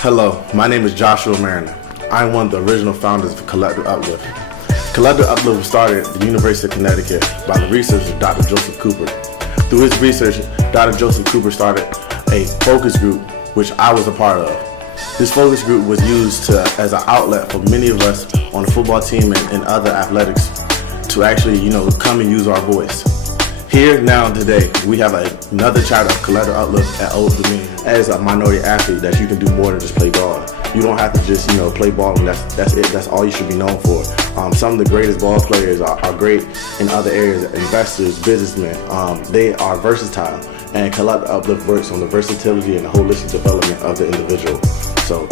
Hello, my name is Joshua Marriner. I'm one of the original founders of Collective Uplift. Collective Uplift was started at the University of Connecticut by the researcher Dr. Joseph Cooper. Through his research, Dr. Joseph Cooper started a focus group, which I was a part of. This focus group was used as an outlet for many of us on the football team and other athletics to actually, come and use our voice. Here now today, we have another chapter of Collective Uplift at ODU. As a minority athlete, that you can do more than just play ball. You don't have to just play ball and that's it. That's all you should be known for. Some of the greatest ball players are great in other areas. Investors, businessmen, they are versatile. And Collective Uplift works on the versatility and the holistic development of the individual. So,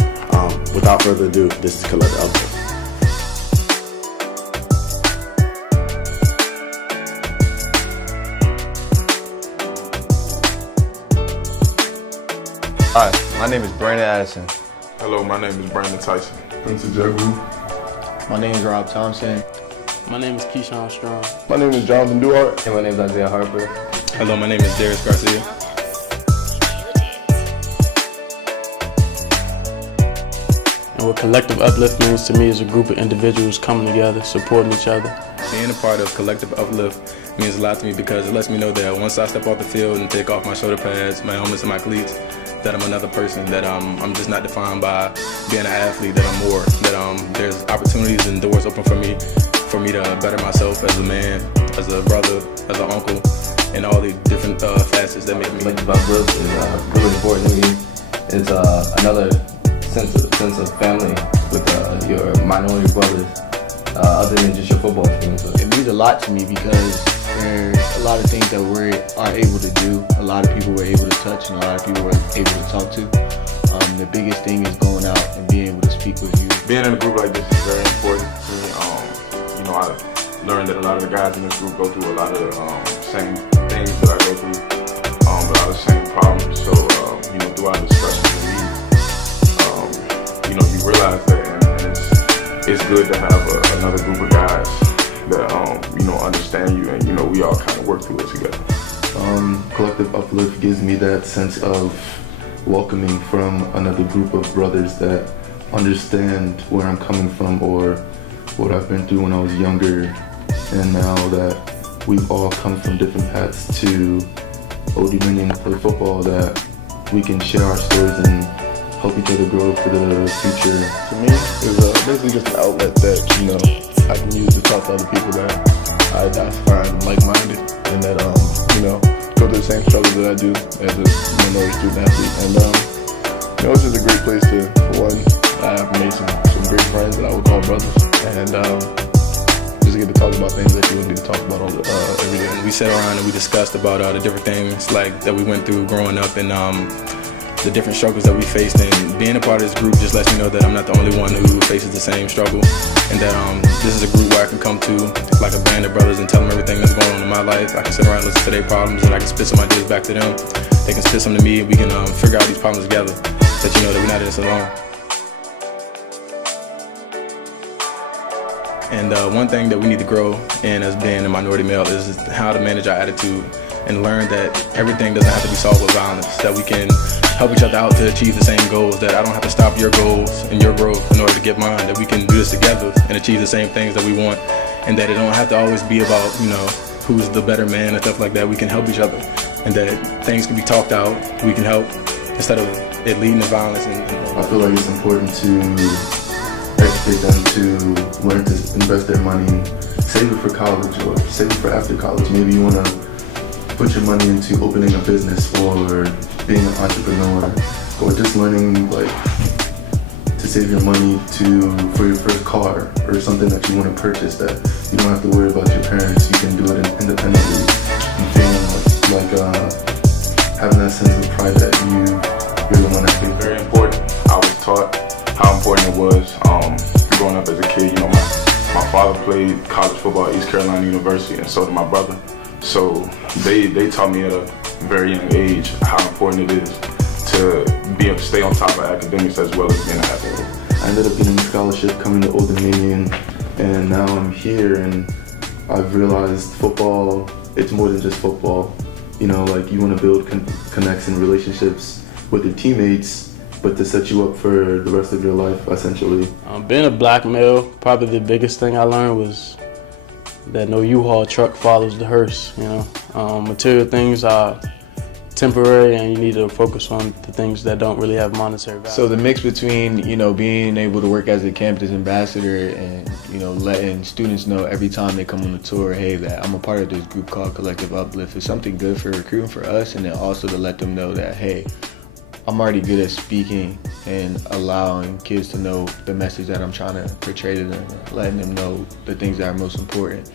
without further ado, this is Collective Uplift. Hi, my name is Brandon Addison. Hello, my name is Brandon Tyson. Prince Jagu. My name is Rob Thompson. My name is Keyshawn Strong. My name is Jonathan Duhart. And my name is Isaiah Harper. Hello, my name is Darius Garcia. And what Collective Uplift means to me is a group of individuals coming together, supporting each other. Being a part of Collective Uplift means a lot to me because it lets me know that once I step off the field and take off my shoulder pads, my helmets and my cleats, that I'm another person, that I'm just not defined by being an athlete, that I'm more, that there's opportunities and doors open for me to better myself as a man, as a brother, as an uncle, and all the different facets that make me. Collective Uplift is really important to me. It's another sense of family with your minority brothers, other than just your football team. So it means a lot to me because there's a lot of things that we are able to do, a lot of people we're able to touch, and a lot of people we're able to talk to. The biggest thing is going out and being able to speak with you. Being in a group like this is very important to me. I learned that a lot of the guys in this group go through a lot of the same things that I go through, a lot of the same problems. So, throughout discussions and meetings, you realize that, and it's good to have another group of guys that understand you, and we all kind of work through it together. Collective Uplift gives me that sense of welcoming from another group of brothers that understand where I'm coming from or what I've been through when I was younger, and now that we've all come from different paths to ODU and play football, that we can share our stories and help each other grow for the future. To me, it's basically just an outlet that I can use to talk to other people that I find like-minded and that go through the same struggles that I do as a minority student athlete. And it's just a great place to, for one, I have made some great friends that I would call brothers, and just get to talk about things that you wouldn't get to talk about every day. We sat around and we discussed about the different things like that we went through growing up, and the different struggles that we faced, and being a part of this group just lets me know that I'm not the only one who faces the same struggle, and that this is a group where I can come to like a band of brothers and tell them everything that's going on in my life. I can sit around and listen to their problems, and I can spit some ideas back to them. They can spit some to me, and we can figure out these problems together, that that we're not in this alone. And one thing that we need to grow in as being a minority male is how to manage our attitude and learn that everything doesn't have to be solved with violence, that we can help each other out to achieve the same goals, that I don't have to stop your goals and your growth in order to get mine, that we can do this together and achieve the same things that we want, and that it don't have to always be about, who's the better man and stuff like that. We can help each other, and that things can be talked out. We can help instead of it leading to violence. I feel like it's important to educate them to learn to invest their money, save it for college or save it for after college. Maybe you want to put your money into opening a business or being an entrepreneur, or just learning to save your money for your first car or something that you want to purchase, that you don't have to worry about your parents. You can do it independently and feeling like having that sense of pride that you're the one that It's very important. I was taught how important it was growing up as a kid. My father played college football at East Carolina University, and so did my brother. So they taught me at a very young age how important it is to stay on top of academics as well as being an athlete. I ended up getting a scholarship coming to Old Dominion, and now I'm here, and I've realized football, it's more than just football. You want to build connects and relationships with your teammates, but to set you up for the rest of your life, essentially? Being a black male, probably the biggest thing I learned was that no U-Haul truck follows the hearse. Material things are temporary, and you need to focus on the things that don't really have monetary value. So the mix between, being able to work as a campus ambassador and, letting students know every time they come on the tour, hey, that I'm a part of this group called Collective Uplift is something good for recruiting for us, and then also to let them know that, hey, I'm already good at speaking and allowing kids to know the message that I'm trying to portray to them, letting them know the things that are most important,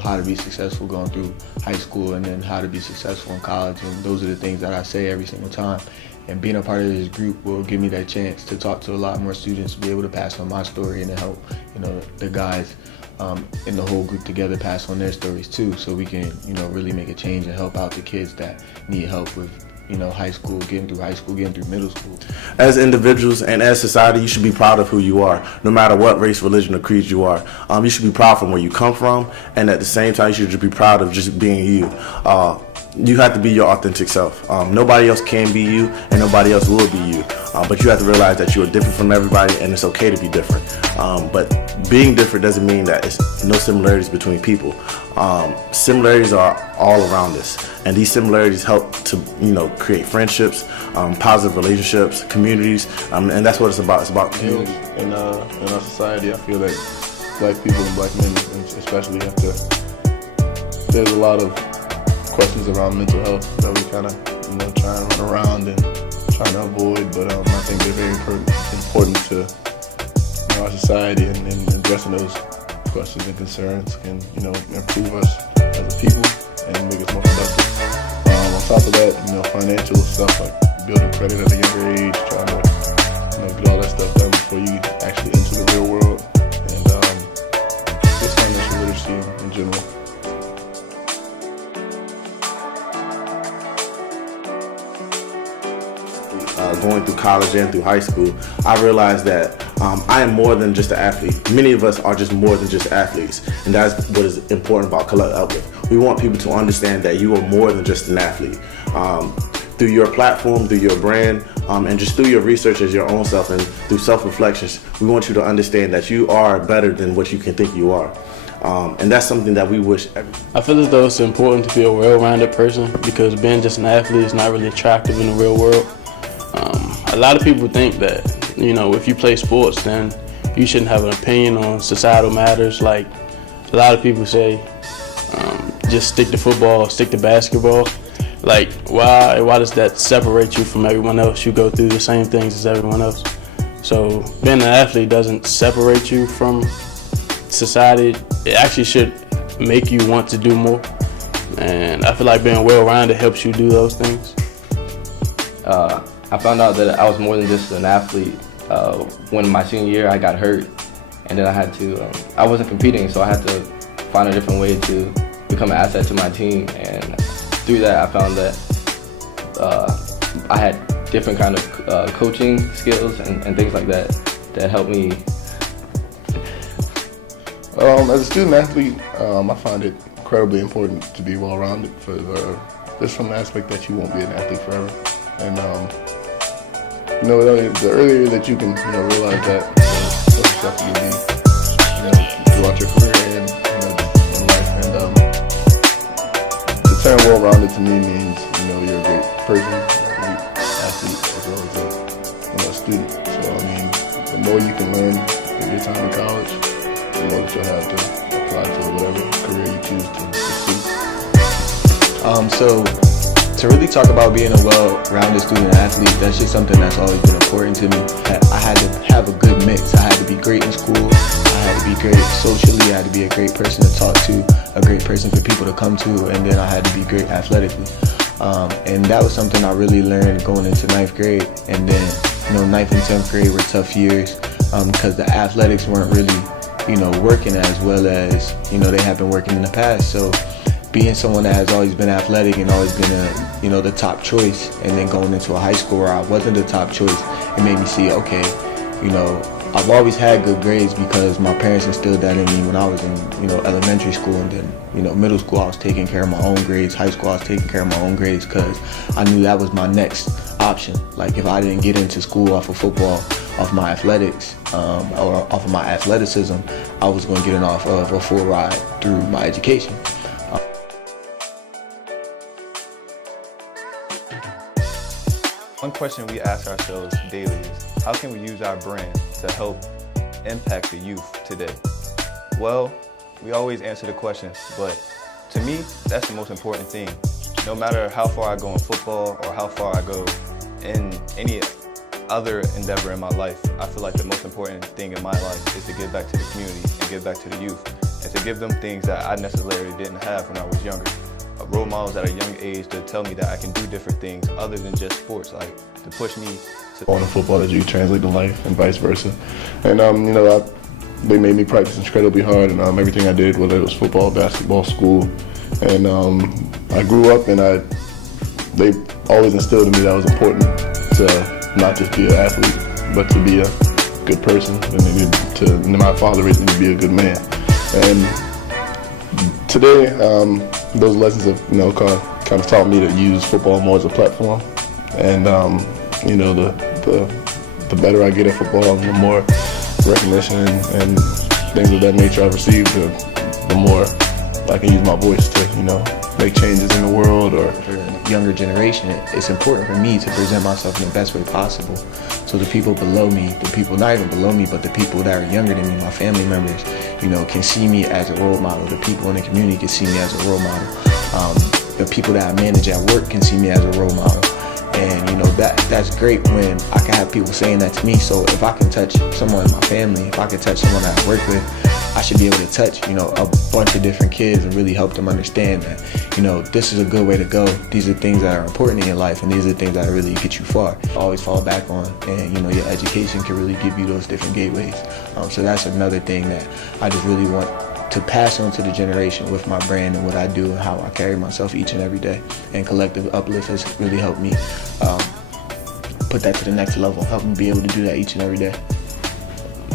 how to be successful going through high school and then how to be successful in college. And those are the things that I say every single time. And being a part of this group will give me that chance to talk to a lot more students, be able to pass on my story and to help, the guys in the whole group together pass on their stories too, so we can, really make a change and help out the kids that need help with high school, getting through middle school. As individuals and as society, you should be proud of who you are, no matter what race, religion, or creed you are. You should be proud from where you come from, and at the same time, you should just be proud of just being you. You have to be your authentic self. Nobody else can be you, and nobody else will be you. But you have to realize that you are different from everybody, and it's okay to be different. But being different doesn't mean that it's no similarities between people. Similarities are all around us, and these similarities help to create friendships, positive relationships, communities, and that's what it's about. It's about community. In our society, I feel that black people and black men especially there's a lot of questions around mental health that we kind of try and run around and trying to avoid, but I think they're very important to our society, and addressing those questions and concerns can improve us as a people and make us more productive. On top of that, financial stuff like building credit at a younger age, trying to get all that stuff done before you actually enter the real world, and just financial literacy in general. Going through college and through high school, I realized that I am more than just an athlete. Many of us are just more than just athletes, and that's what is important about Collective Uplift. We want people to understand that you are more than just an athlete. Through your platform, through your brand, and just through your research as your own self and through self-reflections, we want you to understand that you are better than what you can think you are. And that's something that we wish I feel as though it's important to be a well-rounded person, because being just an athlete is not really attractive in the real world. A lot of people think that, if you play sports, then you shouldn't have an opinion on societal matters. Like a lot of people say, just stick to football, stick to basketball. Like, why does that separate you from everyone else? You go through the same things as everyone else. So being an athlete doesn't separate you from society. It actually should make you want to do more. And I feel like being well-rounded helps you do those things. I found out that I was more than just an athlete when my senior year I got hurt, and then I had to, I wasn't competing, so I had to find a different way to become an asset to my team, and through that I found that I had different kind of coaching skills and things like that helped me. As a student athlete, I find it incredibly important to be well-rounded just from the aspect that you won't be an athlete forever. And the earlier that you can realize that what stuff you need throughout your career and in life, and the term well-rounded to me means you're a great person, athlete, as well as a student. So the more you can learn in your time in college, the more that you'll have to apply to whatever career you choose to pursue. So to really talk about being a well-rounded student athlete, that's just something that's always been important to me. I had to have a good mix. I had to be great in school, I had to be great socially, I had to be a great person to talk to, a great person for people to come to, and then I had to be great athletically. And that was something I really learned going into 9th grade, and then 9th and 10th grade were tough years because the athletics weren't really working as well as they had been working in the past. So being someone that has always been athletic and always been the top choice, and then going into a high school where I wasn't the top choice, it made me see, okay, I've always had good grades because my parents instilled that in me when I was in elementary school, and then middle school I was taking care of my own grades, high school I was taking care of my own grades because I knew that was my next option. Like if I didn't get into school off of football, off my athletics, or off of my athleticism, I was going to get it off of a full ride through my education. One question we ask ourselves daily is, how can we use our brand to help impact the youth today? Well, we always answer the question, but to me, that's the most important thing. No matter how far I go in football or how far I go in any other endeavor in my life, I feel like the most important thing in my life is to give back to the community and give back to the youth, and to give them things that I necessarily didn't have when I was younger. Role models at a young age to tell me that I can do different things other than just sports, like to push me to... On the football that you translate to life and vice versa. And they made me practice incredibly hard, and everything I did, whether it was football, basketball, school, and I grew up, and they always instilled in me that it was important to not just be an athlete, but to be a good person, and my father raised me to be a good man. And today, those lessons have kind of taught me to use football more as a platform, and the better I get at football, the more recognition and things of that nature I've received, the more I can use my voice to make changes in the world. Or for the younger generation, it's important for me to present myself in the best way possible, so the people below me, the people not even below me, but the people that are younger than me, my family members, can see me as a role model. The people in the community can see me as a role model. The people that I manage at work can see me as a role model. And that's great when I can have people saying that to me. So if I can touch someone in my family, if I can touch someone that I work with, I should be able to touch a bunch of different kids and really help them understand that this is a good way to go. These are things that are important in your life, and these are things that really get you far. Always fall back on, and your education can really give you those different gateways. So that's another thing that I just really want to pass on to the generation with my brand and what I do and how I carry myself each and every day. And Collective Uplift has really helped me put that to the next level, help me be able to do that each and every day.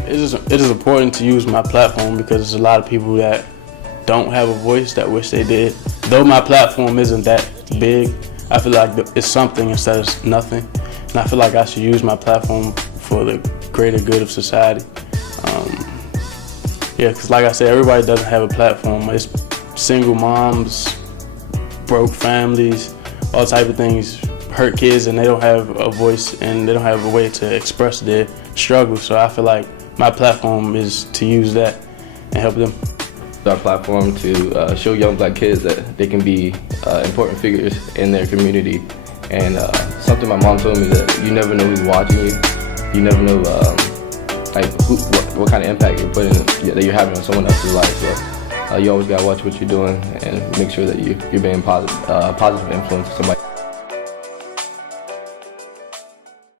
It is important to use my platform because there's a lot of people that don't have a voice that wish they did. Though my platform isn't that big, I feel like it's something instead of nothing. And I feel like I should use my platform for the greater good of society. Because like I said, everybody doesn't have a platform. It's single moms, broke families, all type of things, hurt kids, and they don't have a voice and they don't have a way to express their struggle. So I feel like my platform is to use that and help them. Our platform to show young black kids that they can be important figures in their community. And something my mom told me, that you never know who's watching you. You never know what kind of impact you're putting, that you're having on someone else's life. So you always gotta watch what you're doing and make sure that you're being positive influence to somebody.